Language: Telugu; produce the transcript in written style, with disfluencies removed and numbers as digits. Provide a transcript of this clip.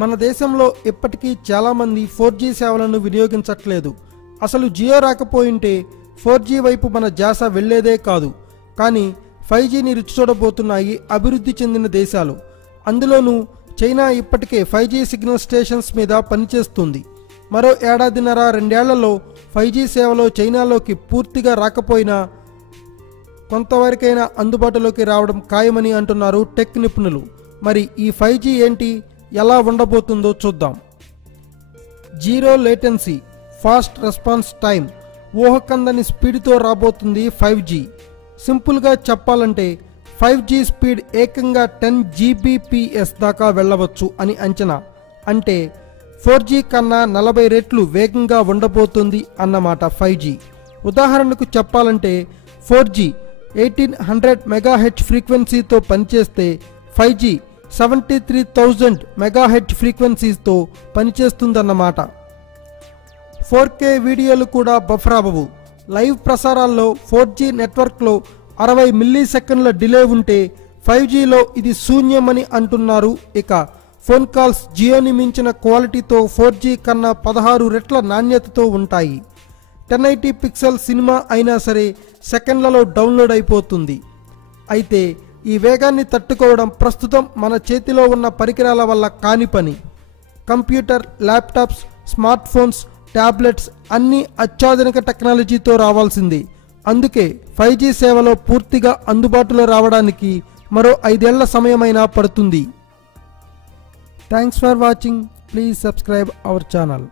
మన దేశంలో ఇప్పటికీ చాలామంది 4G సేవలను వినియోగించట్లేదు. అసలు జియో రాకపోయింటే 4G వైపు మన ధ్యాస వెళ్లేదే కాదు. కానీ 5Gని రుచి చూడబోతున్నాయి అభివృద్ధి చెందిన దేశాలు. అందులోనూ చైనా ఇప్పటికే 5G సిగ్నల్ స్టేషన్స్ మీద పనిచేస్తుంది. మరో ఏడాదిన్నర రెండేళ్లలో 5G సేవలో చైనాలోకి పూర్తిగా రాకపోయినా కొంతవరకైనా అందుబాటులోకి రావడం ఖాయమని అంటున్నారు టెక్ నిపుణులు. మరి ఈ 5G ఏంటి, ఎలా ఉండబోతుందో చూద్దాం. Zero latency, fast response time, ఊహకందని స్పీడ్తో రాబోతుంది 5G. సింపుల్గా చెప్పాలంటే 5G స్పీడ్ ఏకంగా 10 Gbps దాకా వెళ్ళవచ్చు అని అంచనా. అంటే 4G కన్నా 40 రెట్లు వేగంగా ఉండబోతుంది అన్నమాట 5G. ఉదాహరణకు చెప్పాలంటే 4G 1800 MHz ఫ్రీక్వెన్సీతో పనిచేస్తే 5G 73,000 MHz ఫ్రీక్వెన్సీతో పనిచేస్తుందన్నమాట. 4K వీడియోలు కూడా బఫర్ అవ్వవు. లైవ్ ప్రసారాల్లో 4G నెట్వర్క్లో 60 మిల్లీసెకండ్ల డిలే ఉంటే 5Gలో ఇది శూన్యమని అంటున్నారు. ఇక ఫోన్ కాల్స్ జియోని మించిన క్వాలిటీతో 4G కన్నా 16 రెట్ల నాణ్యతతో ఉంటాయి. 1080 పిక్సెల్ సినిమా అయినా సరే సెకండ్లలో డౌన్లోడ్ అయిపోతుంది. అయితే ఈ వేగాన్ని తట్టుకోవడం ప్రస్తుతం మన చేతిలో ఉన్న పరికరాల వల్ల కాని పని. Computer, laptops, smart phones, tablets అన్నీ అత్యాధునిక టెక్నాలజీతో రావాల్సింది. అందుకే 5G సేవలో పూర్తిగా అందుబాటులో రావడానికి మరో 5 ఏళ్ల సమయమైనా పడుతుంది. Thanks for watching. Please subscribe our channel.